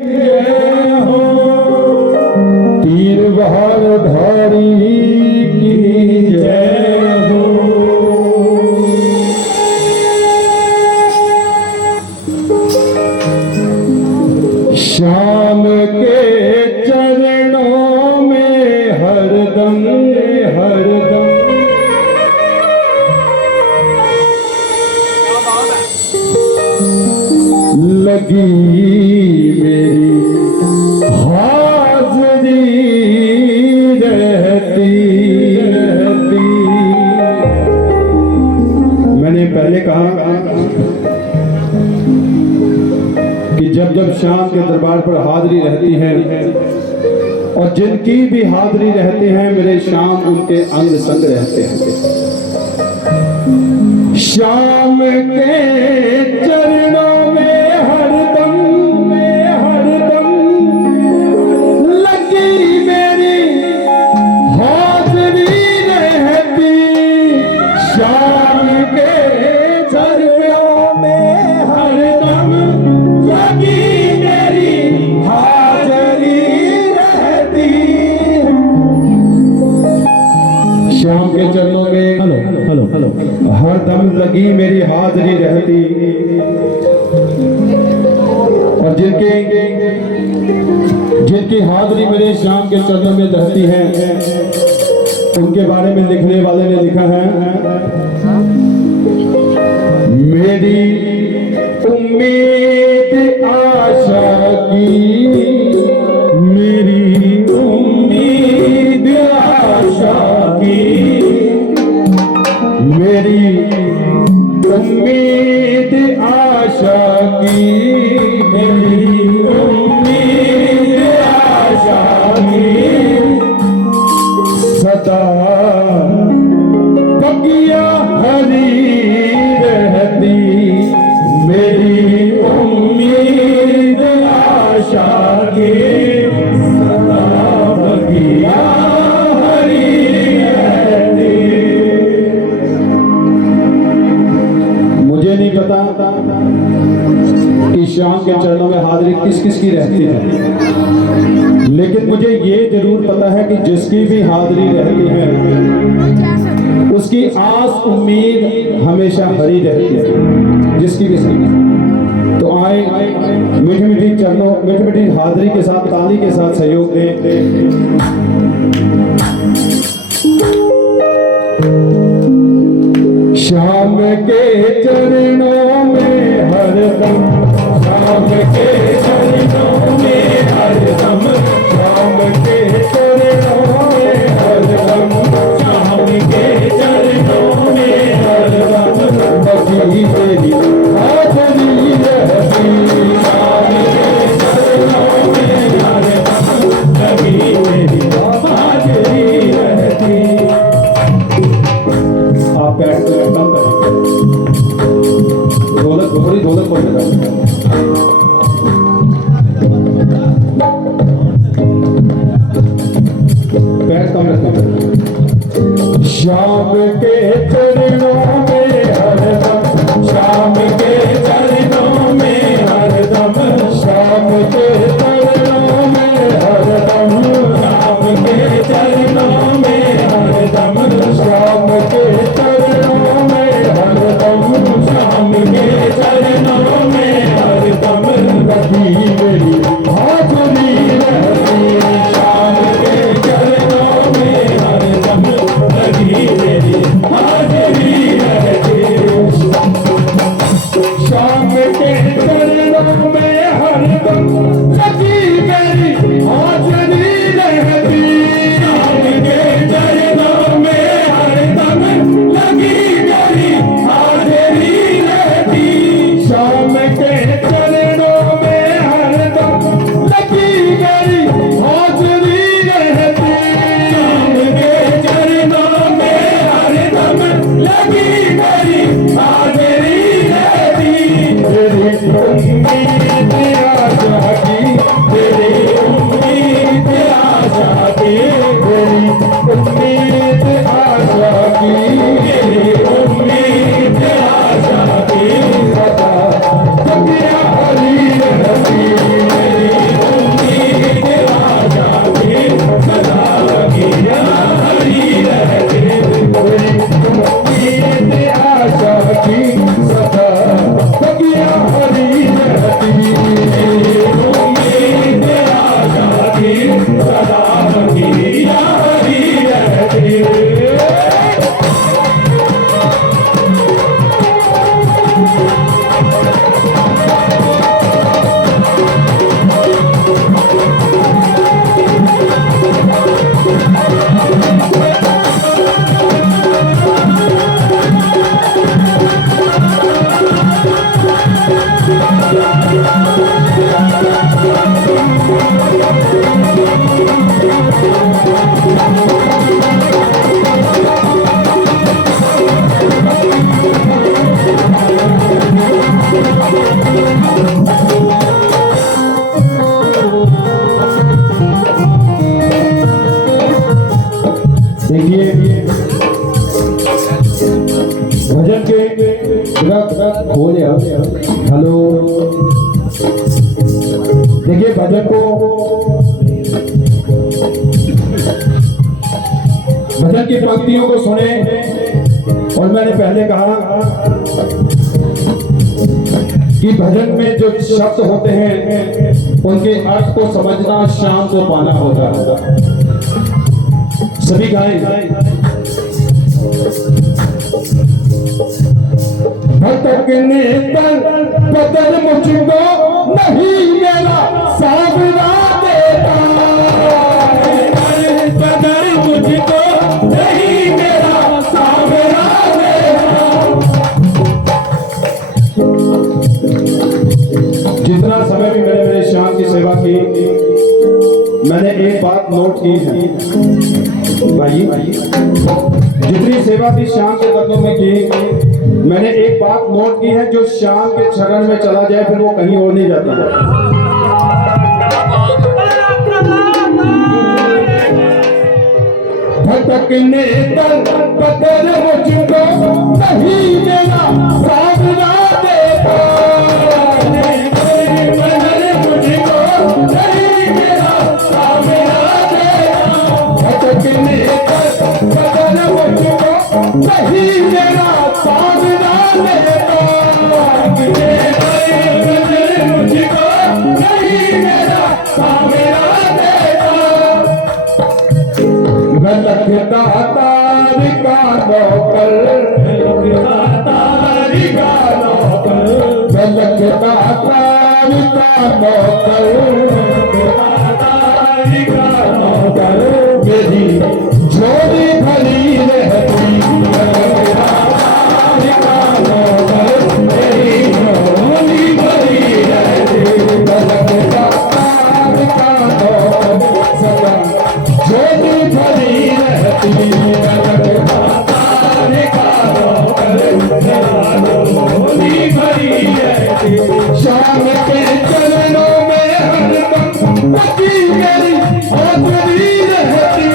हो तीर बहार धारी की जय हो। श्याम के चरणों में हरदम हरदम लगी मेरी हाज़री रहती। मैंने पहले कहा कि जब जब श्याम के दरबार पर हाज़री रहती है और जिनकी भी हाज़री रहते हैं मेरे श्याम उनके अंग संग रहते हैं। श्याम के चरणों में हरदम लगी मेरी हाज़री रहती। श्याम के चरणों में हरदम लगी मेरी हाज़री रहती। श्याम के चरणों में हरदम लगी मेरी हाज़री रहती। और जिनकी हाज़री मेरे श्याम के चरणों में रहती है उनके बारे में लिखने वाले ने लिखा है, मेरी उम्मीद आशा की, मेरी उम्मीद आशा की, मेरी उम्मीद आशा की, मेरी उम्मीद आशा की सदा बगिया हरी रहती। मेरी उम्मीद आशा की सदा बगिया हरी रहती। मुझे नहीं पता कि श्याम के चरणों में हाज़री किस किस की रहती है, लेकिन मुझे ये जरूर पता है कि जिसकी भी हाज़री रहती है उसकी आस उम्मीद हमेशा हरी रहती है, जिसकी भी। तो आए मीठी मीठी चरणों मीठी मीठी हाज़री के साथ ताली के साथ सहयोग दें। श्याम के चरणों में हरदम, श्याम के चरणों में हरदम, श्याम के चरणों में हरदम, श्याम के चरणों में हरदम लगी मेरी हाज़री रहती। श्याम के चरणों में हरदम लगी मेरी हाज़री रहती। आप पैर को कम करें, ढोलक बोल रहा है। पैर कम रखें। श्याम के चरणों में हरदम, श्याम के चरणों में हरदम, श्याम के चरणों में हरदम, श्याम के चरणों में हरदम, श्याम के चरणों में हरदम, श्याम के चरणों में हरदम लगी मेरी हाज़री रहती। श्याम के चरणों में हरदम लगी मेरी हाज़री रहती। श्याम के चरणों में हरदम लगी मेरी हाज़री रहती। श्याम के चरणों में हरदम लगी मेरी हाज़री रहती। श्याम के चरणों में हरदम लगी मेरी हाज़री रहती। श्याम के चरणों में हरदम लगी मेरी हाज़री रहती। मेरी उम्मीद आशा की, मेरी उम्मीद देखिए भजन के खोले हेलो, देखिए भजन की पंक्तियों को सुने। और मैंने पहले कहा कि भजन में जो शब्द होते हैं उनके अर्थ को समझना शाम को पाना होगा। सभी गाएं। भटकने पर बदल मुझको नहीं मेरा सावरा देता, बदल मुझको नहीं मेरा सावरा देता। जितना समय भी मैंने मेरे श्याम की सेवा की, मैंने एक बात नोट की है भाई, जितनी सेवा भी श्याम के कदमों में की, मैंने एक बात नोट की है, जो श्याम के चरण में चला जाए फिर वो कहीं और नहीं जाता है। भटकने पर बदल मुझको नहीं मेरा सावरा देता, बदल मुझको नहीं मेरा सावरा देता। भटकने पर बदल मुझको नहीं मेरा सावरा देता, बदल मुझको नहीं मेरा सावरा देता। मैं लखता तारी का नौकर, तारी का नौकर, मैं लखता तारी का नौकर, तारी का नौकर। मेरी झोली भरी रहती, तारी का नौकर, मेरी झोली भरी रहती। मैं लखता तारी का नौकर, सदा झोली भरी रहती। मैं लखता तारी का नौकर, सदा झोली भरी रहती। शाम के चरणों में हरदम लगी मेरी हाजरी रहती,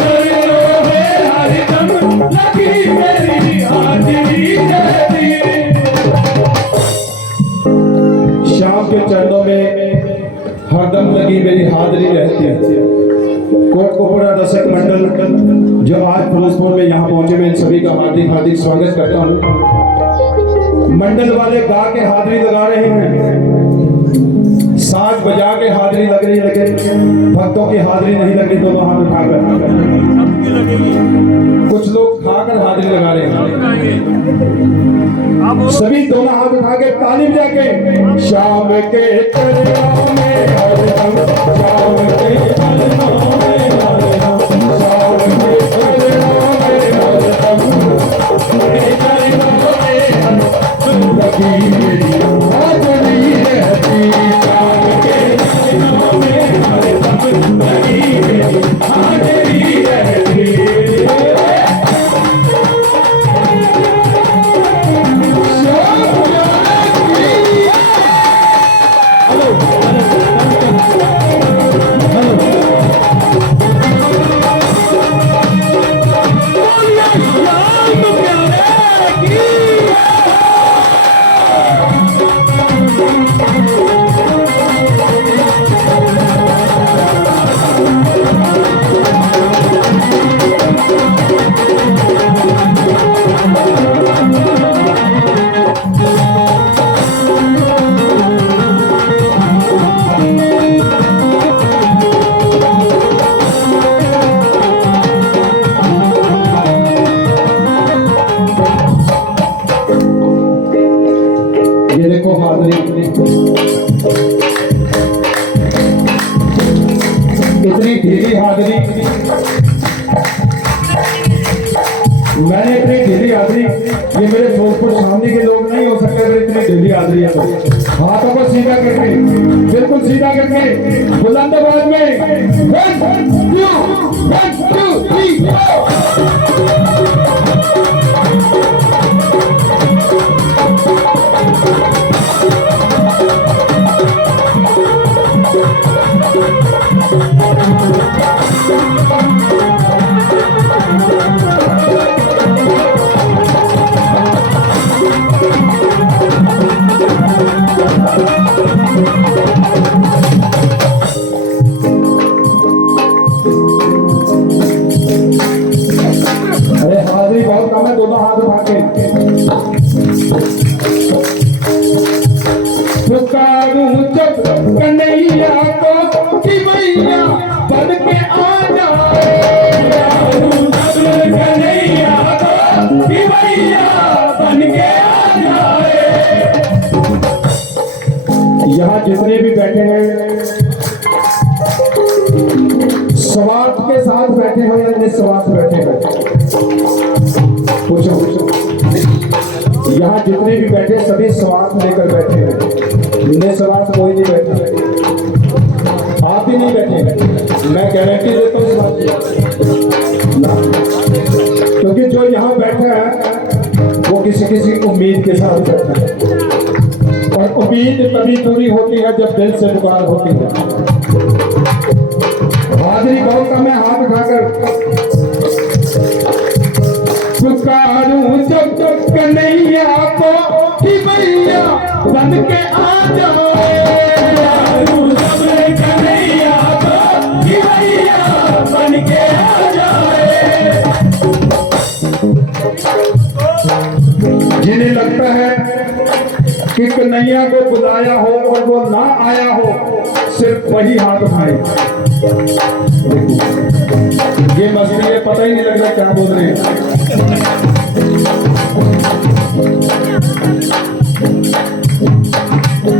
चरणों में हरदम लगी मेरी हाजरी रहती। शाम के चरणों में हरदम लगी मेरी हाजिरी रहती है। कोटकपुरा दर्शक मंडल जो आज फिरोजपुर में यहाँ पहुंचे, मैं इन सभी का हार्दिक हार्दिक स्वागत करता हूँ। मंडल वाले गा के हाजिरी लगा रहे हैं, साज बजा के हाजिरी लग रही है, लेकिन भक्तों की हाजिरी नहीं लग रही। दोनों हाथ उठाकर, कुछ लोग खाकर हाजिरी लगा रहे हैं। सभी दोनों हाथ उठा के ताली बजा के शाम के चरणों में हरदम, शाम के चरणों में हरदम, शाम के चरणों में हरदम, मेरे चरणों में हरदम लगी मेरी हाजरी रहती। शाम के चरणों में हरदम लगी मेरी हाजरी रहती। ये देखो हाजरी, इतनी ढीली हाजरी, मैंने इतनी ढीली हाजरी, ये मेरे फिरोजपुर सामने के लोग नहीं हो सकते अगर इतनी ढीली हाजरी है। हाथों को सीधा करके, बिल्कुल सीधा करके बुलंद आवाज में 1 2 3 4 हैं, स्वार्थ के साथ बैठे हो या निस्वार्थ बैठे हो? पूछो पूछो। यहाँ जितने भी बैठे सभी स्वार्थ लेकर बैठे हैं, निस्वार्थ कोई नहीं बैठा। आप ही नहीं बैठे, मैं गारंटी देता हूँ इस बात की ना, क्योंकि जो यहाँ बैठा है वो किसी किसी उम्मीद के साथ बैठा है, और उम्मीद तभी पूरी होती है जब दिल से पुकार होती है। हाजिरी बहुत कम है, हाथ उठाकर पुकारूं जब तक कन्हैया को कि भैया बन के आ जाओ, कन्हैया को कि भैया बन के आ जाए। जिन्हें लगता है कि कन्हैया को बुलाया हो और वो ना आया हो, सिर्फ वही हाथ उठाए। ये मस्ती है, पता ही नहीं लग रहा क्या बोल रहे हैं।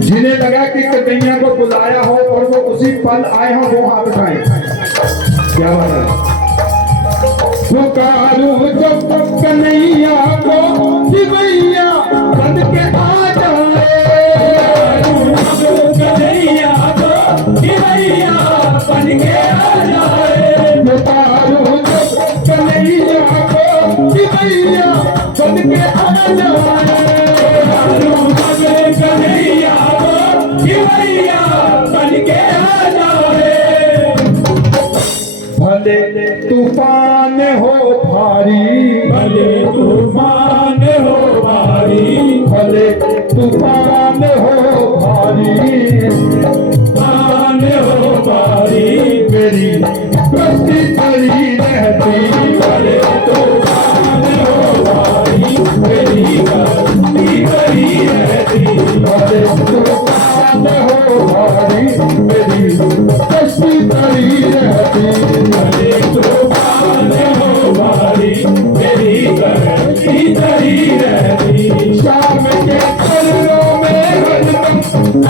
जिन्हें लगा कि कन्हैया को बुलाया हो और वो उसी पल आए हो, वो हाथ उठाए। क्या बात है? पुकारूं जब तक कन्हैया को कि भैया बन के आ जाए, कन्हैया को कि भैया बन के आ जाए। पुकारूं जब तक कन्हैया को कि भैया बन के आ जाए, कन्हैया को कि भैया बन के आ जाए। भले तूफान हो भारी, भले तूफान हो भारी, भले तूफान हो भारी, तूफान हो भारी, मेरी कश्ती खड़ी रहती। भले तूफान हो भारी, मेरी कश्ती खड़ी रहती। भले तूफान हो भारी, मेरी कश्ती खड़ी रहती। भले तूफान हो भारी, मेरी कश्ती खड़ी रहती। शाम के पलकों में हरदम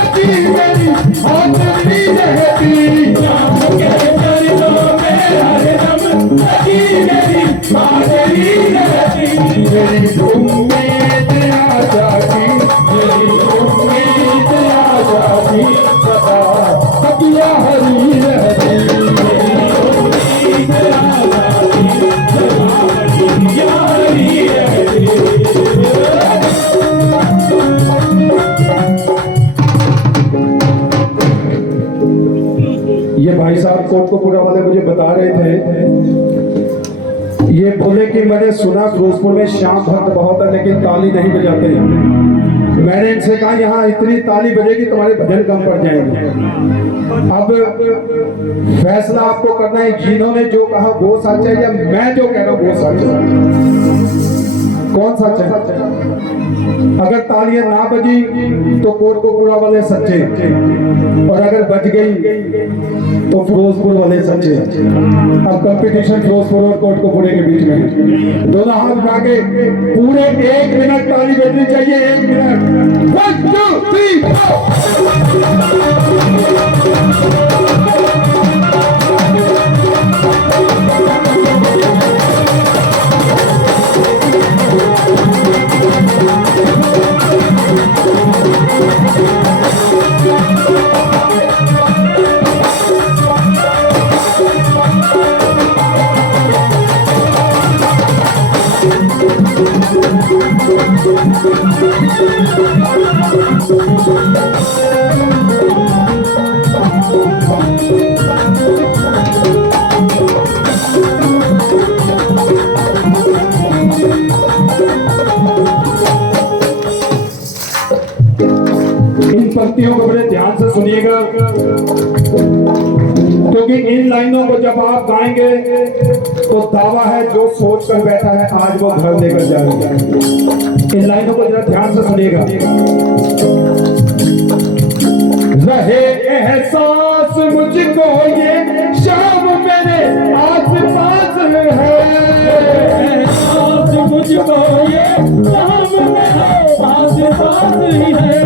अजी मेरी हाज़िरी रहती। शाम के पलकों में हरदम अजी मेरी हाज़िरी रहती। मेरी उम्मीद आ जाती, मेरी उम्मीद आ जाती, सदा तकिया हरी रहती। मेरी उम्मीद आ जाती, सदा तकिया हरी रहती। ये भाई साहब कोटकपुरा वाले मुझे बता रहे थे, ये बोले कि मैंने सुना फिरोजपुर में श्याम भक्त बहुत है लेकिन ताली नहीं बजाते। मैंने इनसे कहा यहाँ इतनी ताली बजेगी तुम्हारे भजन कम पड़ जाएंगे। अब फैसला आपको करना है, जिन्होंने जो कहा वो सच है या मैं जो कह रहा हूँ वो सच है? कौन सच है? अगर तालियां ना बजी तो कोटकपुरा वाले सच्चे, और अगर बज गई तो फिरोजपुर वाले सच्चे। अब कंपटीशन फिरोजपुर और कोटकपुरे के बीच में। दोनों हाथ उठा के पूरे 1 मिनट ताली बजनी चाहिए। 1 मिनट। 1 2 3 पंक्तियों को बड़े ध्यान से सुनिएगा, क्योंकि इन लाइनों को जब आप गाएंगे तो दावा है जो सोच कर बैठा है आज वो घर लेकर जाएगा। इन लाइनों को जरा ध्यान से सुनिएगा। रहे एहसास मुझको ये शाम मेरे आस पास है, एहसास मुझको ये शाम मेरे आस पास ही है।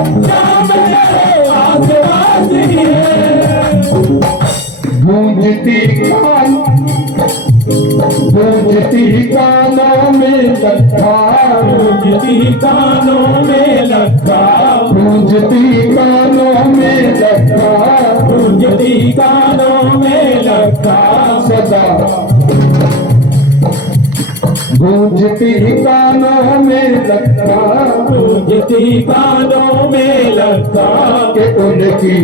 शाम तेरे आसपास ही है। गूंजती कानों में लखा, गूंजती कानों में लखा, गूंजती कानों में लखा, गूंजती कानों में लखा सदा, गूंजती कानों में लखा, गूंजती कानों में लखा के उनकी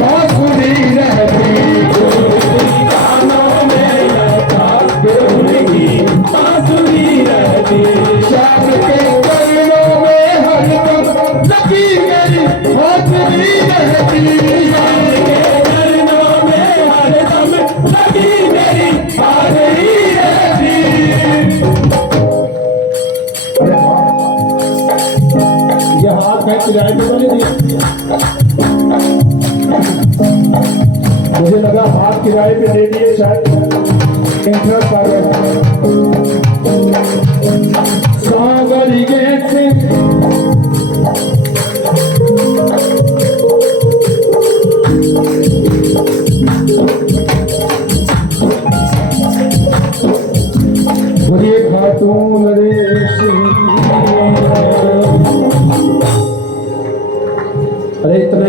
बांसुरी रहती, गूंजती कानों में लखा के उनकी बांसुरी रहती। शाम के कर्णों में हरदम लगी मेरी हाजिरी रहती, शाम के कर्णों में हरदम लगी मेरी हाजिरी रहती। ये हाथ है किराए पे बोले दिए, मुझे लगा हाथ किराए पे दे दिए शायद इंटरेस्ट आ गया। सागरी के